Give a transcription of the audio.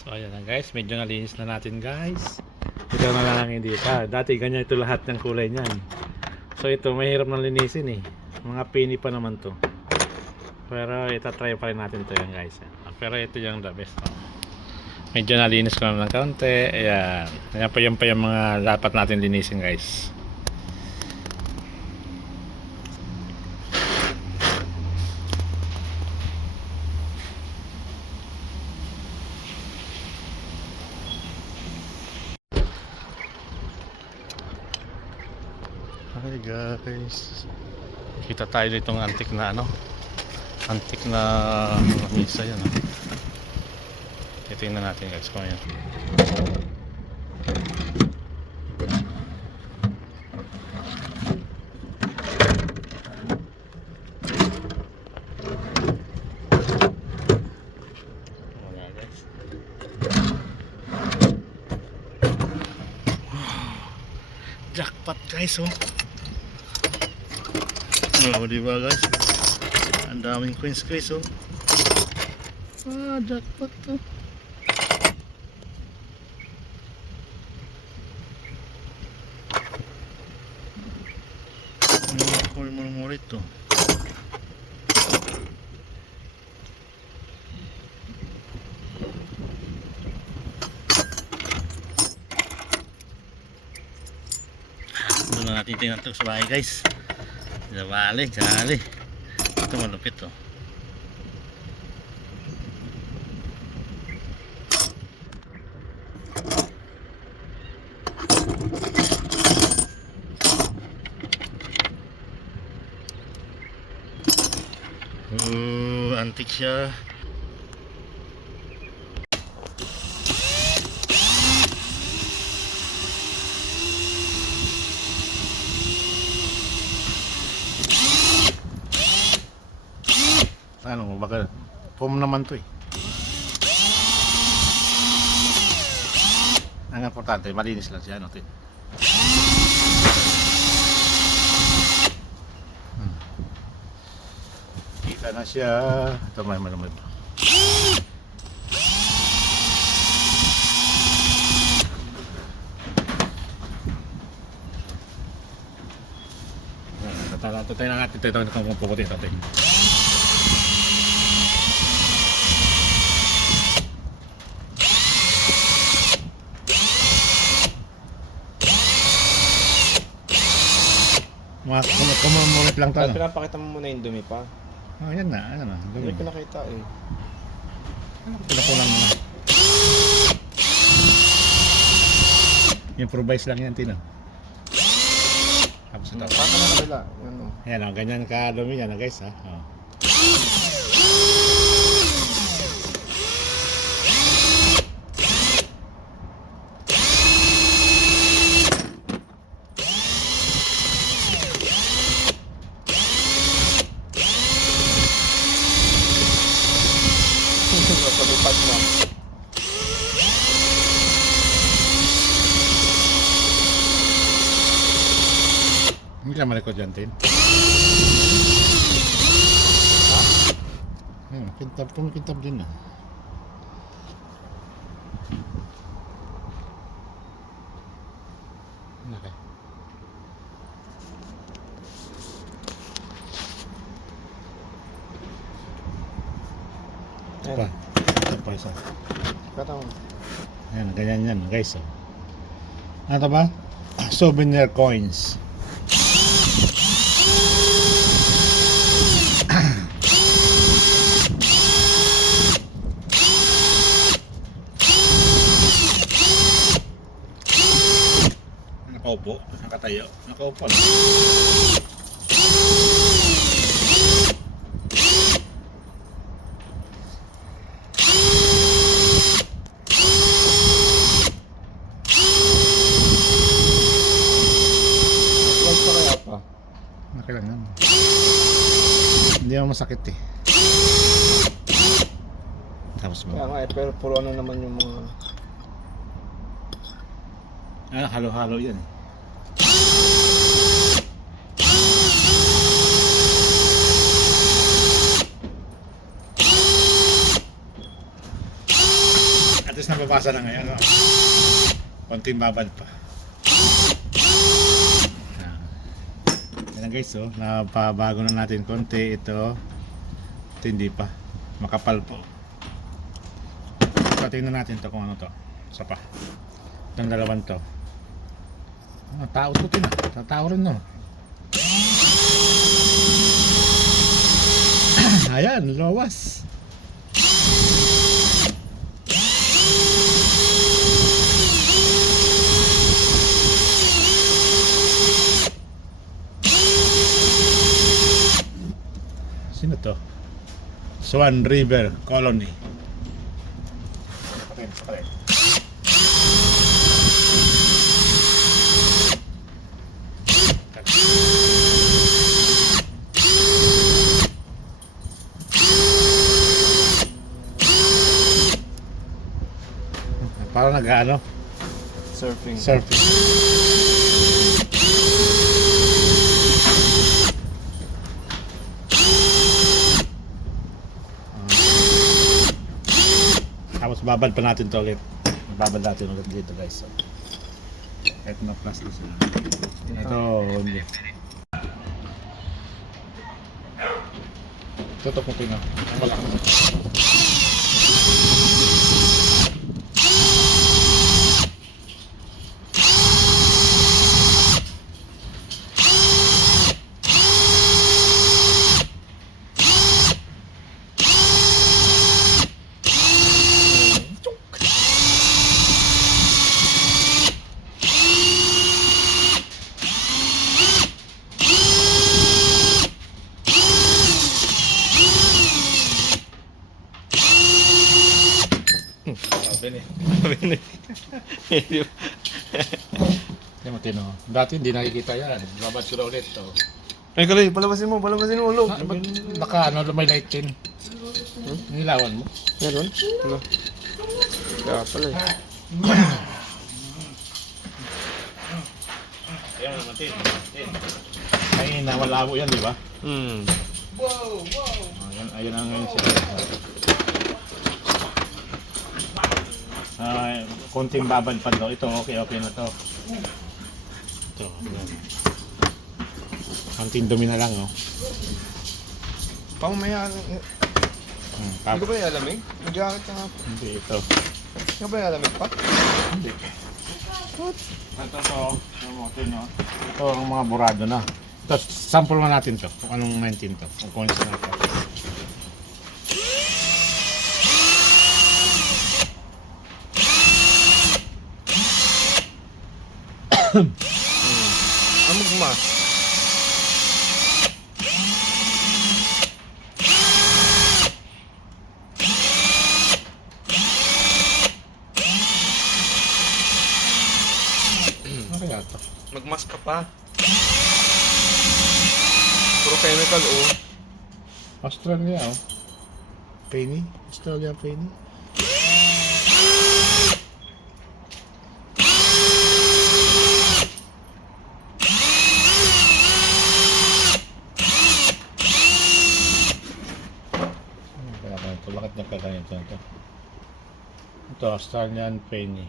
So ayan na guys, medyo nalinis na natin guys. Ito na lang hindi pa. Dati ganyan ito lahat ng kulay niyan. So ito mahirap nang linisin eh. Mga penny pa naman to. Pero itatry pa rin natin ito yan guys. Pero ito yung the best. Medyo nalinis ko na ng kaunti. Ayan. Ayan pa yung mga dapat natin linisin guys. Hi guys, kita tayo dito ng antik na antik na lamisa yan. Titingnan natin guys kung yan. Jackpot guys, oh. Oh, diba guys? Ang daming coins guys, oh. Jackpot to. Murmur ito. Doon na natin tingnan ito sa bahay guys. Jali. Ito malupit to. Antik siya. Ano, baka foam naman to eh. Ang importante, malinis lang siya, no? Kita na siya. Ito may malamay pa. Tatay na natin ito kung puputin natin. Kumamulot lang tayo. Pinapakita mo muna yung dumi pa. Oh, yan na. Ayan na. Hindi ko nakita eh. Pinakulang mo na. Improvise lang yan, Tino. Tapos ito. Paano na nabila? Yan o. Ayan o, ganyan kadumi yan guys ha. Oh. Palipat mo. Hindi ka malikot dyan, Tin. Kintab din na. Okay. Ito pa isa. Katang. Ayan, ganyan yan guys. Oh. Ano ba? Souvenir coins. Nakaupo, nakatayo, nakaupo na. Kailangan. Hindi mo masakit eh. Tapos mo. Kaya nga eh, pero puro ano naman yung mga... Halo-halo yan eh. At least nababasa na ngayon. No? Konting babad pa. Yan lang guys, oh. Napabago na natin konti ito. Ito hindi pa. Makapal po. So, tingnan natin to kung ano to. Isa pa. Itong dalawan to. Tao to din ah. Tao rin no. Ayan, lawas. Sino to? Swan River Colony. Sakit. Parang nag-ano? Surfing. Surfing. Tapos babad pa natin to ulit. Babad natin ulit dito guys. So, ito na plastic sila. Ito, hindi. Tutok mo na. Wala. Bini. Hindi mo tino. Dati hindi nakikita yan. Babad ko na ulit to. Ay, Kaloy, palabasin mo, ulo. Naka ano, may light din. Nilawan mo. Meron? Wala. Kaya pala eh. Ayan naman tin. Ay, nawala mo yan, di ba? Ayun ang ngayon siya. Konting babad pa daw. Ito, okay na to. Ito, yan. Konting dumi na lang, oh. Pamamaya, Tap. hindi ko ba ialamig? Nag-jacket ka nga po. Hindi, ito. Hindi ko ba ialamig pa? Hindi. Ito to, ito ang mga burado na. Tapos, sample nga natin to. Kung anong 19 to. Kung coins na to. Amog ma. Ano kaya to? Magmask ka pa. Puro chemical, oh. Australia, oh. Penny? Australia penny? Kaya ba ito? Bakit nagkaganito na ito? Ito, Australian penny.